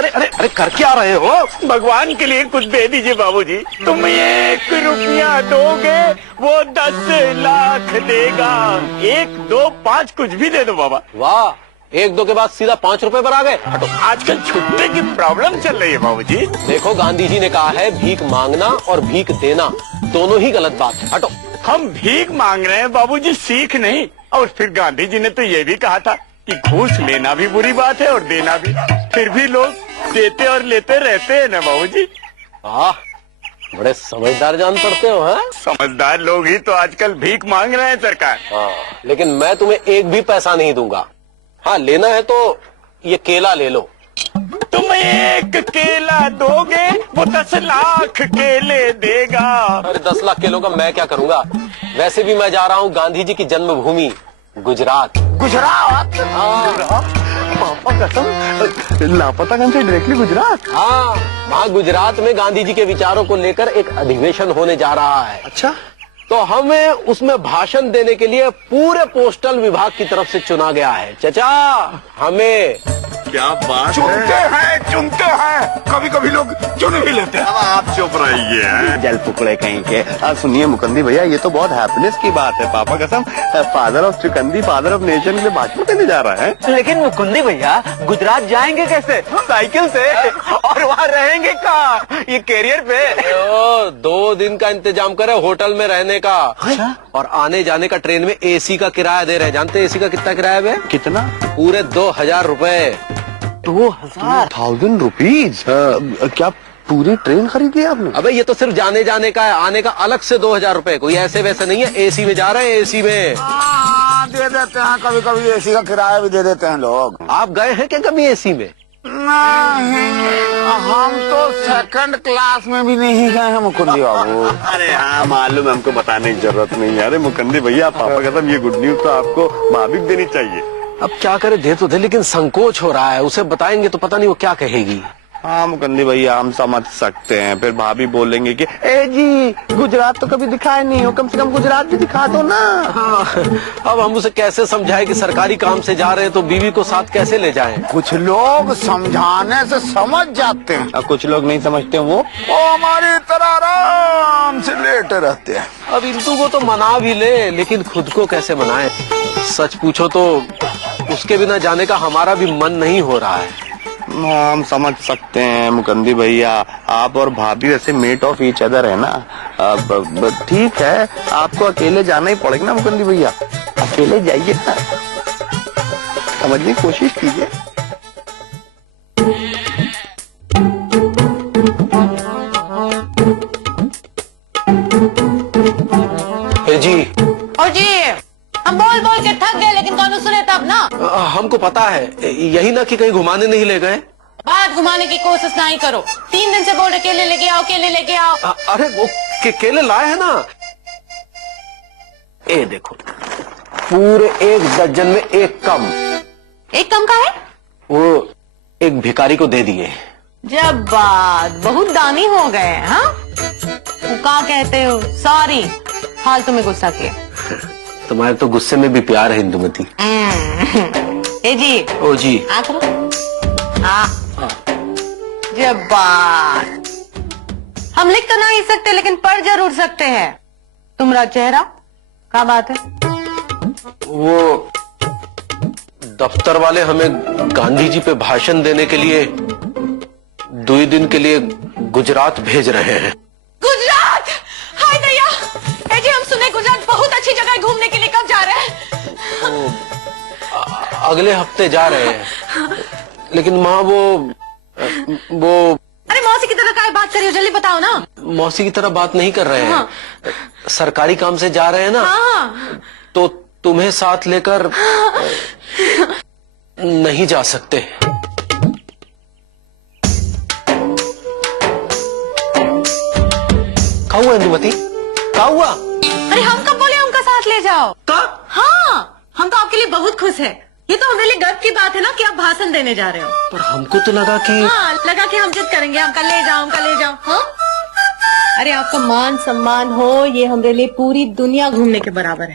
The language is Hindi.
अरे अरे अरे कर क्या रहे हो? भगवान के लिए कुछ दे दीजिए बाबूजी। तुम 1 रुपया दोगे वो 10 लाख देगा। 1, 2, 5 कुछ भी दे दो बाबा। वाह, 1-2 के बाद सीधा 5 रुपए पर आ गए। हटो। आजकल छुट्टे की प्रॉब्लम चल रही है बाबूजी। देखो, गांधी जी ने कहा है भीख मांगना और भीख देना दोनों ही गलत बात है। हटो। हम भीख मांग रहे हैं बाबूजी, सीख नहीं। और फिर गांधी जी ने तो ये भी कहा था कि घूस लेना भी बुरी बात है और देना भी। फिर भी लोग देते और लेते रहते हैं ना बाबूजी। वाह, बड़े समझदार जान पड़ते हो। हाँ, समझदार लोग ही तो आजकल भीख मांग रहे हैं सरकार। हाँ, लेकिन मैं तुम्हें एक भी पैसा नहीं दूंगा। हाँ, लेना है तो ये केला ले लो। तुम 1 केला दोगे वो 10 लाख केले देगा। अरे 10 लाख केलों का मैं क्या करूंगा? वैसे भी मैं जा रहा हूँ गांधी जी की जन्मभूमि गुजरात। गुजरात? पापा कसम, लापता गंज से डायरेक्टली गुजरात? हाँ, वहाँ गुजरात में गांधी जी के विचारों को लेकर एक अधिवेशन होने जा रहा है। अच्छा, तो हमें उसमें भाषण देने के लिए पूरे पोस्टल विभाग की तरफ से चुना गया है। चचा, हमें क्या बात चुनते हैं। कभी कभी लोग चुन भी लेते हैं। अब आप चुप रहिए, जल टुकड़े कहीं के। सुनिए मुकंदी भैया, ये तो बहुत हैप्पीनेस की बात है। पापा कसम, फादर ऑफ चुकंदी, फादर ऑफ नेशन के लिए भाषण देने जा रहा है। लेकिन मुकुंदी भैया, गुजरात जाएंगे कैसे? साइकिल से? और वहाँ रहेंगे कहाँ? ये कैरियर पे? 2 दिन का इंतजाम करे होटल में रहने का। अच्छा? और आने जाने का ट्रेन में एसी का किराया दे रहे हैं। जानते हैं एसी का कितना किराया है? कितना? पूरे 2000 रुपए। 2000 रुपीज? क्या पूरी ट्रेन खरीदी है आपने? अबे ये तो सिर्फ जाने जाने का है, आने का अलग से 2000 रुपए। कोई ऐसे वैसे नहीं है, एसी में जा रहे हैं। एसी में दे देते हैं, कभी कभी एसी का किराया भी दे देते हैं लोग। आप गए हैं क्या कभी एसी में? नहीं, हम तो 2nd क्लास में भी नहीं गए हैं मुकुंदी बाबू। अरे हाँ, मालूम है, हमको बताने की जरूरत नहीं है। अरे मुकंदी भैया, पापा कसम, ये गुड न्यूज तो आपको भाभी को देनी चाहिए। अब क्या करे, दे तो दे, लेकिन संकोच हो रहा है। उसे बताएंगे तो पता नहीं वो क्या कहेगी। हाँ मुकंदी भैया, हम समझ सकते हैं। फिर भाभी बोलेंगे कि ए जी, गुजरात तो कभी दिखाए नहीं हो, कम से कम गुजरात भी दिखा दो ना। हाँ, अब हम उसे कैसे समझाएं कि सरकारी काम से जा रहे हैं तो बीवी को साथ कैसे ले जाएं? कुछ लोग समझाने से समझ जाते हैं और कुछ लोग नहीं समझते। वो हमारी तरह आराम से लेटे रहते हैं। अब इंतू को तो मना भी ले, लेकिन खुद को कैसे मनाए? सच पूछो तो उसके बिना जाने का हमारा भी मन नहीं हो रहा है। हम समझ सकते हैं मुकंदी भैया, आप और भाभी वैसे मेट ऑफ ईच अदर है ना। अब ठीक है, आपको अकेले जाना ही पड़ेगा ना मुकंदी भैया। अकेले जाइए ना, समझने की कोशिश कीजिए। जी और जी, हम बोल बोल के थक गए, लेकिन कौन सुने तब ना। हमको पता है, यही ना कि कहीं घुमाने नहीं ले गए। बात घुमाने की कोशिश नहीं करो। 3 दिन से बोल रहे केले लेके आओ, केले लेके आओ। अरे वो केले लाए हैं ना। ये देखो, पूरे 1 दर्जन में 1 कम। 1 कम का है? वो एक भिखारी को दे दिए। जब बात, बहुत दानी हो गए। हाँ, वो क्या कहते हो? सॉरी, फालतू में गुस्सा किया। तुम्हारे तो गुस्से में भी प्यार है इंदुमती। ए जी। ओ जी। आ करो। जब बात, हम लिख तो नहीं सकते, लेकिन पढ़ जरूर सकते हैं। तुम्हारा चेहरा क्या बात है? वो दफ्तर वाले हमें गांधी जी पे भाषण देने के लिए 2 दिन के लिए गुजरात भेज रहे हैं। गुजरात? हाय दया। ए जी, हम सुने गुजरात बहुत अच्छी जगह है घूमने के लिए। कब जा रहे हैं? अगले हफ्ते जा रहे हैं। लेकिन माँ वो अरे मौसी की तरह काय बात कर रही हो? जल्दी बताओ ना। मौसी की तरह बात नहीं कर रहे हैं। हाँ। सरकारी काम से जा रहे हैं ना। हाँ। तो तुम्हें साथ लेकर नहीं जा सकते। क्या हुआ इंदुमती? क्या हुआ? अरे हम कब बोले उनका साथ ले जाओ? कब? हाँ, हम तो आपके लिए बहुत खुश है। ये तो हमारे लिए गर्व की बात है ना कि आप भाषण देने जा रहे हो। पर हमको तो लगा कि लगा कि हम जिद करेंगे, हमका ले जाओ, हमका ले जाओ। हाँ? अरे आपका मान सम्मान हो, ये हमारे लिए पूरी दुनिया घूमने के बराबर है।